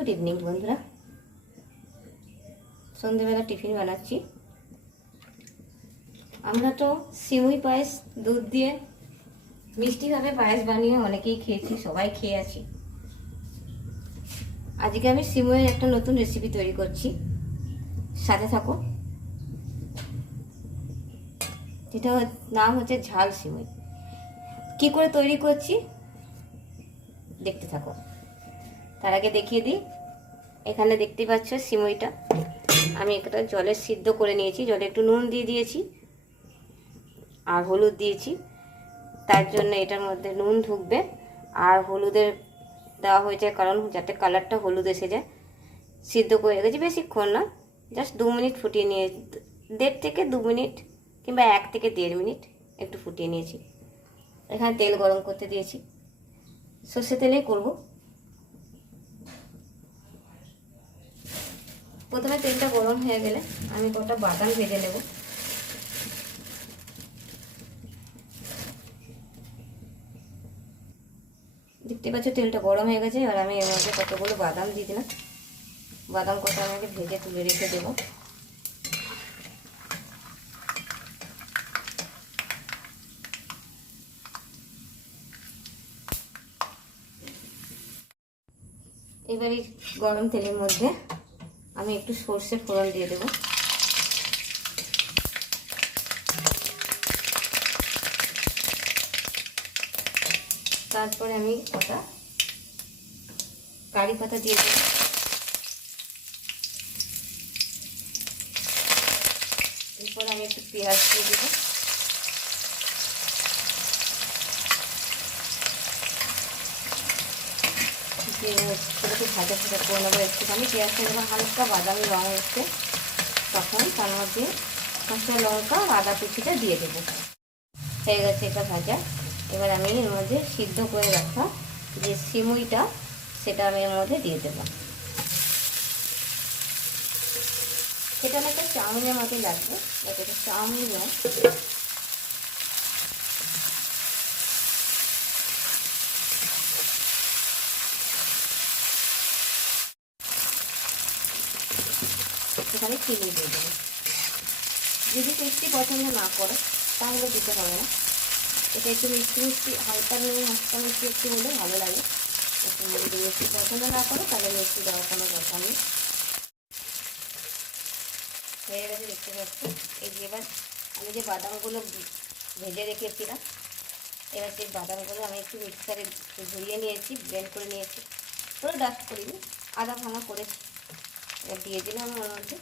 Good evening বন্ধুরা, সন্ধ্যেবেলা tiffin বানাচ্ছি। আমরা তো সিমুই পায়েস দুধ দিয়ে মিষ্টিভাবে পায়েস বানিয়ে অনেকেই খেয়েছি, সবাই খেয়ে আছি। আজকে আমি সিমুইয়ের একটা নতুন রেসিপি তৈরি করছি, সাথে থাকো। যেটা নাম হচ্ছে ঝাল সিমুই। কি করে তৈরি করছি দেখতে থাকো। তার আগে দেখিয়ে দিই, এখানে দেখতে পাচ্ছ সিমুইটা আমি একটা জলে সিদ্ধ করে নিয়েছি। জলে একটু নুন দিয়ে দিয়েছি আর হলুদ দিয়েছি, তার জন্য এটার মধ্যে নুন ঢুকবে আর হলুদের দেওয়া হয়েছে কারণ যাতে কালারটা হলুদ এসে যায়। সিদ্ধ করে রেখেছি বেশিক্ষণ না, জাস্ট 2 মিনিট ফুটিয়ে নিয়ে 1.5 থেকে 2 মিনিট কিংবা 1 থেকে 1.5 মিনিট একটু ফুটিয়ে নিয়েছি। এখানে তেল গরম করতে দিয়েছি, সর্ষে তেলেই করব। প্রথমে তেলটা গরম হয়ে গেলে আমি কটা বাদাম ভেজে নেব। দেখতে পাচ্ছ তেলটা গরম হয়ে গেছে, আর আমি এর মধ্যে কতগুলো বাদাম দিয়ে দিলাম। বাদাম কটা আমাকে ভেজে তুলে রেখে দেব। এবার এই গরম তেলের মধ্যে আমি একটু সর্ষে ফোড়ন দিয়ে দেব। তারপরে আমি কটা কারি পাতা দিয়ে দেব। এরপর আমি একটু পেঁয়াজ দিয়ে দেবো। একটু ভাজা ভাজা করে নেবো একটুখানি। পেঁয়াজটা যখন হালকা বাদামি রঙ হচ্ছে তখন তার মধ্যে কাঁচা লঙ্কা আর আদা কুচিটা দিয়ে দেবো। হয়ে গেছে এটা ভাজা। এবার আমি এর মধ্যে সিদ্ধ করে রাখা যে সিমুইটা সেটা আমি এর মধ্যে দিয়ে দেবো। সেটা একটা চাউমিনের মতোই লাগবে, এটা চাউমিন নয়। এখানে চিনি দিয়ে দেবো। যদি মিষ্টি পছন্দ না করো তাহলে দিতে হবে না। এটা একটু মিষ্টি মিষ্টি হালকা মিষ্টি একটু হলে ভালো লাগে। একটু যদি মিষ্টি পছন্দ না করো তাহলে মিষ্টি দেওয়ার কোনো দরকার নেই। হয়ে গেছে দেখতে পাচ্ছি। এই যে এবার আমি যে বাদামগুলো ভেজে রেখেছিলাম, এবার সেই বাদামগুলো আমি একটু মিক্সারে ধুয়ে নিয়েছি, ব্লেন্ড করে নিয়েছি। পুরো ডাস্ট করিনি, আধা ভাঙা করেছি। এবার দিয়ে দিলাম ওর মধ্যে।